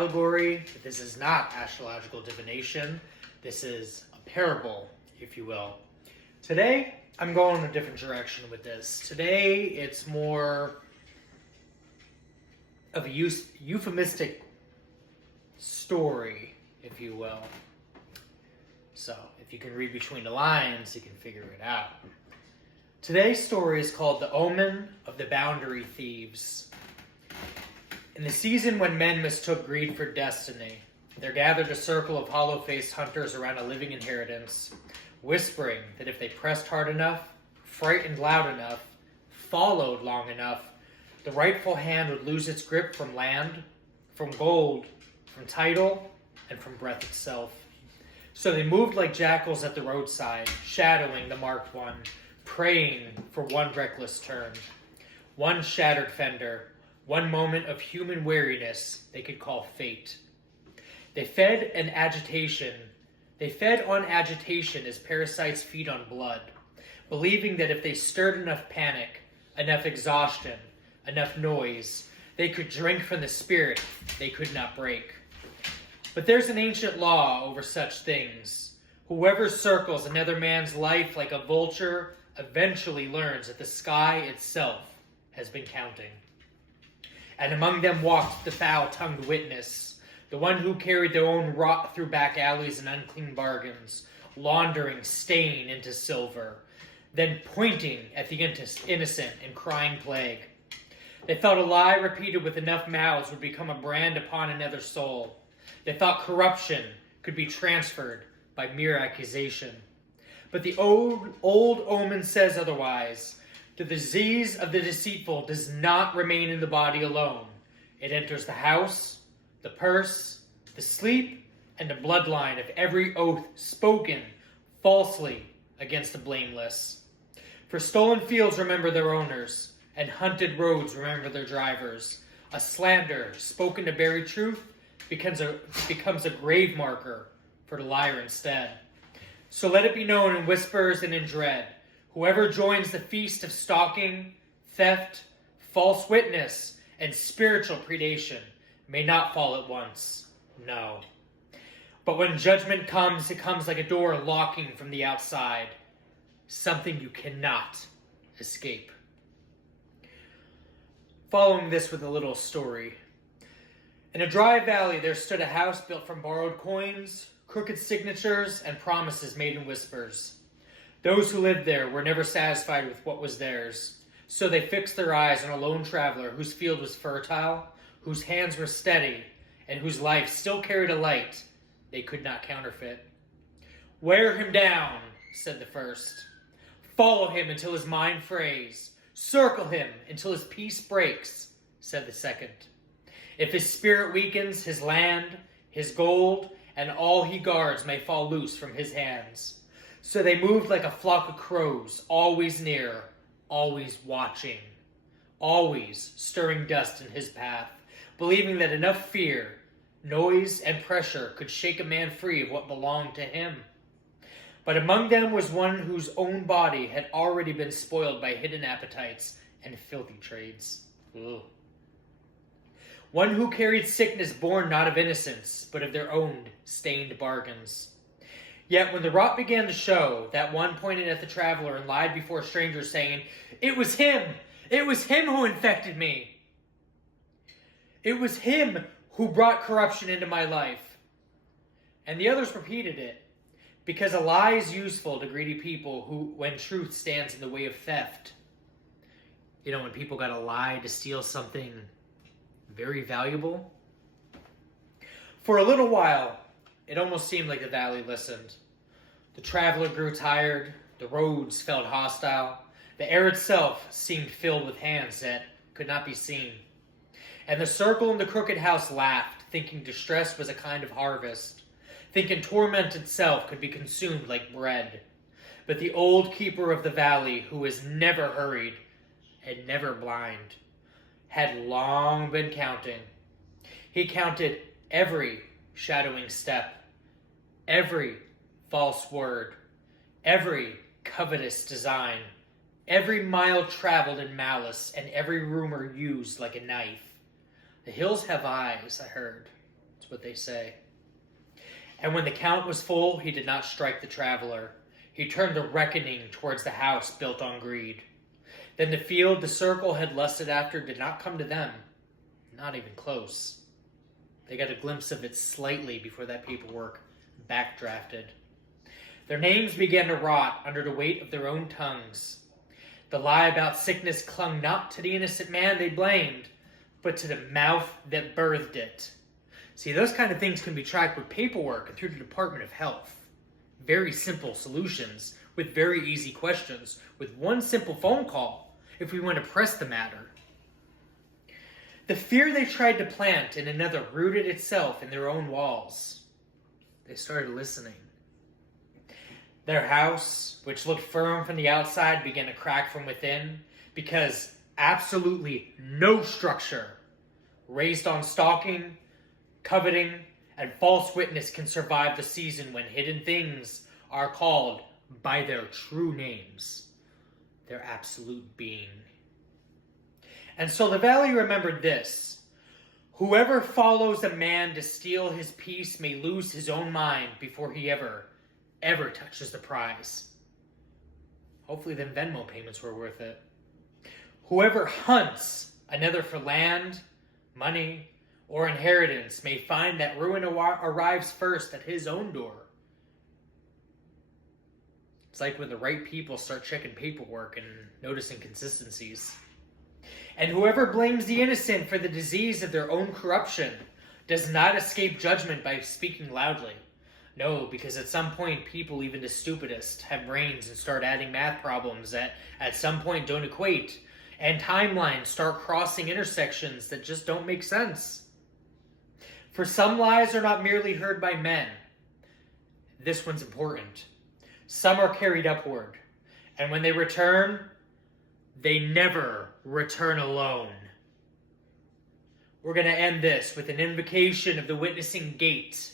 allegory, but this is not astrological divination. This is a parable, if you will. Today, I'm going a different direction with this. Today, it's more of a euphemistic story, if you will. So, if you can read between the lines, you can figure it out. Today's story is called The Omen of the Boundary Thieves. In the season when men mistook greed for destiny, there gathered a circle of hollow-faced hunters around a living inheritance, whispering that if they pressed hard enough, frightened loud enough, followed long enough, the rightful hand would lose its grip from land, from gold, from title, and from breath itself. So they moved like jackals at the roadside, shadowing the marked one, praying for one reckless turn, one shattered fender, one moment of human weariness they could call fate. They fed on agitation as parasites feed on blood, believing that if they stirred enough panic, enough exhaustion, enough noise, they could drink from the spirit they could not break. But there's an ancient law over such things. Whoever circles another man's life like a vulture eventually learns that the sky itself has been counting. And among them walked the foul-tongued witness, the one who carried their own rot through back alleys and unclean bargains, laundering stain into silver, then pointing at the innocent and crying plague. They thought a lie repeated with enough mouths would become a brand upon another soul. They thought corruption could be transferred by mere accusation. But the old Omen says otherwise. The disease of the deceitful does not remain in the body alone. It enters the house, the purse, the sleep, and the bloodline of every oath spoken falsely against the blameless. For stolen fields remember their owners, and hunted roads remember their drivers. A slander spoken to bury truth becomes a grave marker for the liar instead. So let it be known in whispers and in dread. Whoever joins the feast of stalking, theft, false witness, and spiritual predation may not fall at once. No. But when judgment comes, it comes like a door locking from the outside. Something you cannot escape. Following this with a little story. In a dry valley there stood a house built from borrowed coins, crooked signatures, and promises made in whispers. Those who lived there were never satisfied with what was theirs, so they fixed their eyes on a lone traveler whose field was fertile, whose hands were steady, and whose life still carried a light they could not counterfeit. "Wear him down," said the first. "Follow him until his mind frays. Circle him until his peace breaks," said the second. "If his spirit weakens, his land, his gold, and all he guards may fall loose from his hands." So they moved like a flock of crows, always near, always watching, always stirring dust in his path, believing that enough fear, noise, and pressure could shake a man free of what belonged to him. But among them was one whose own body had already been spoiled by hidden appetites and filthy trades. Ugh. One who carried sickness born not of innocence, but of their own stained bargains. Yet when the rot began to show, that one pointed at the traveler and lied before strangers, saying, "It was him! It was him who infected me! It was him who brought corruption into my life." And the others repeated it, because a lie is useful to greedy people when truth stands in the way of theft. You know, when people gotta lie to steal something very valuable. For a little while, it almost seemed like the valley listened. The traveler grew tired, the roads felt hostile, the air itself seemed filled with hands that could not be seen. And the circle in the crooked house laughed, thinking distress was a kind of harvest, thinking torment itself could be consumed like bread. But the old keeper of the valley, who was never hurried and never blind, had long been counting. He counted every shadowing step, every false word, every covetous design, every mile traveled in malice, and every rumor used like a knife. The hills have eyes, I heard. That's what they say. And when the count was full, he did not strike the traveler. He turned the reckoning towards the house built on greed. Then the field the circle had lusted after did not come to them, not even close. They got a glimpse of it slightly before that paperwork backdrafted. Their names began to rot under the weight of their own tongues. The lie about sickness clung not to the innocent man they blamed, but to the mouth that birthed it. See, those kind of things can be tracked with paperwork and through the Department of Health. Very simple solutions with very easy questions with one simple phone call if we want to press the matter. The fear they tried to plant in another rooted itself in their own walls. They started listening. Their house, which looked firm from the outside, began to crack from within because absolutely no structure raised on stalking, coveting, and false witness can survive the season when hidden things are called by their true names, their absolute being. And so the valley remembered this: whoever follows a man to steal his peace may lose his own mind before he ever touches the prize. Hopefully them Venmo payments were worth it. Whoever hunts another for land, money, or inheritance may find that ruin arrives first at his own door. It's like when the right people start checking paperwork and noticing consistencies. And whoever blames the innocent for the disease of their own corruption does not escape judgment by speaking loudly. No, because at some point, people, even the stupidest, have brains and start adding math problems that at some point don't equate. And timelines start crossing intersections that just don't make sense. For some lies are not merely heard by men. This one's important. Some are carried upward. And when they return, they never return alone. We're going to end this with an invocation of the witnessing gate,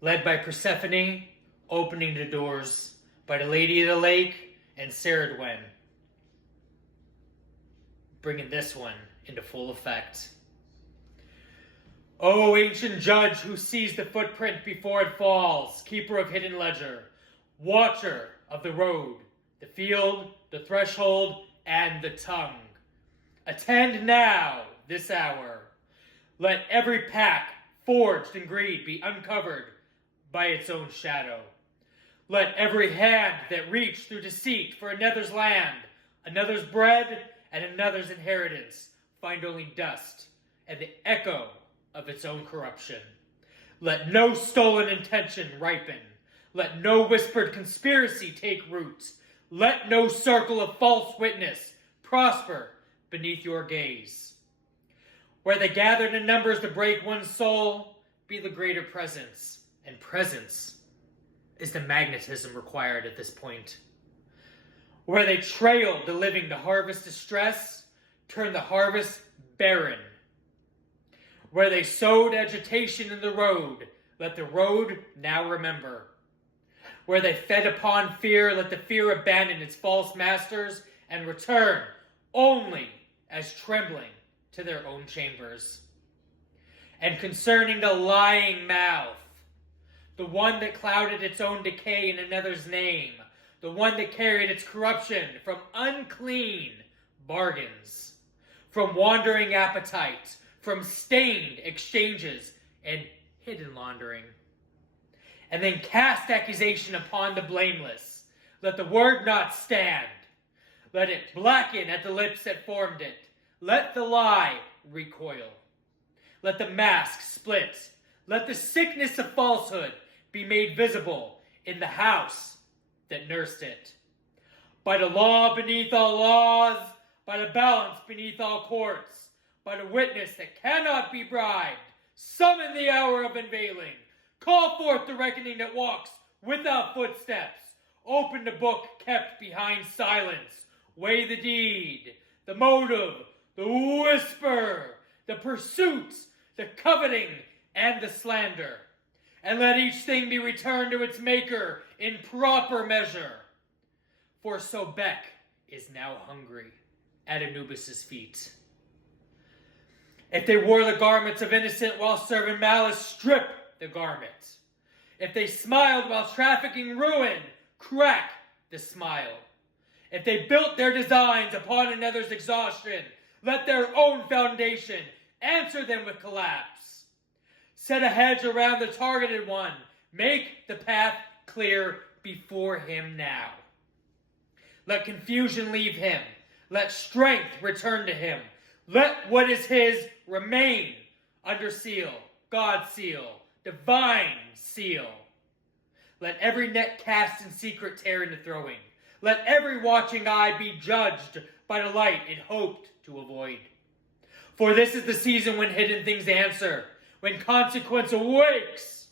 led by Persephone, opening the doors by the Lady of the Lake and Saradwen, bringing this one into full effect. O ancient judge who sees the footprint before it falls, keeper of hidden ledger, watcher of the road, the field, the threshold, and the tongue, attend now, this hour. Let every pack forged in greed be uncovered by its own shadow. Let every hand that reached through deceit for another's land, another's bread, and another's inheritance find only dust and the echo of its own corruption. Let no stolen intention ripen. Let no whispered conspiracy take root. Let no circle of false witness prosper beneath your gaze. Where they gathered in numbers to break one's soul, be the greater presence. And presence is the magnetism required at this point. Where they trailed the living to harvest distress, turn the harvest barren. Where they sowed agitation in the road, let the road now remember. Where they fed upon fear, let the fear abandon its false masters and return only as trembling to their own chambers. And concerning the lying mouth, the one that clouded its own decay in another's name, the one that carried its corruption from unclean bargains, from wandering appetite, from stained exchanges and hidden laundering. And then cast accusation upon the blameless. Let the word not stand. Let it blacken at the lips that formed it. Let the lie recoil. Let the mask split. Let the sickness of falsehood be made visible in the house that nursed it. By the law beneath all laws, by the balance beneath all courts, by the witness that cannot be bribed, summon the hour of unveiling. Call forth the reckoning that walks without footsteps. Open the book kept behind silence. Weigh the deed, the motive, the whisper, the pursuits, the coveting, and the slander. And let each thing be returned to its maker in proper measure. For Sobek is now hungry at Anubis' feet. If they wore the garments of innocence while serving malice, strip the garment. If they smiled while trafficking ruin, crack the smile. If they built their designs upon another's exhaustion, let their own foundation answer them with collapse. Set a hedge around the targeted one. Make the path clear before him now. Let confusion leave him. Let strength return to him. Let what is his remain under seal, God's seal, divine seal. Let every net cast in secret tear into throwing. Let every watching eye be judged by the light it hoped to avoid. For this is the season when hidden things answer, when consequence awakes,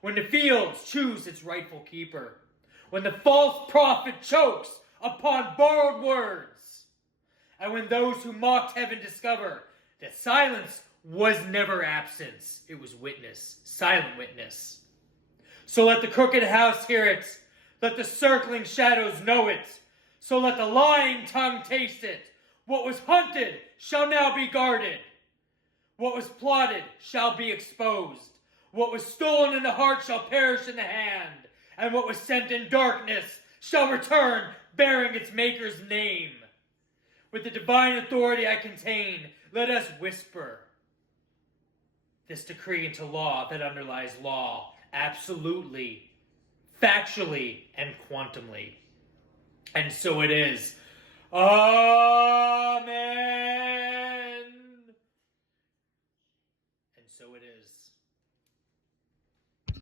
when the fields choose its rightful keeper, when the false prophet chokes upon borrowed words, and when those who mocked heaven discover that silence was never absence, it was witness, silent witness. So let the crooked house hear it, let the circling shadows know it, so let the lying tongue taste it. What was hunted shall now be guarded. What was plotted shall be exposed. What was stolen in the heart shall perish in the hand. And what was sent in darkness shall return bearing its maker's name. With the divine authority I contain, let us whisper this decree into law that underlies law, absolutely, factually, and quantumly. And so it is. Amen. And so it is.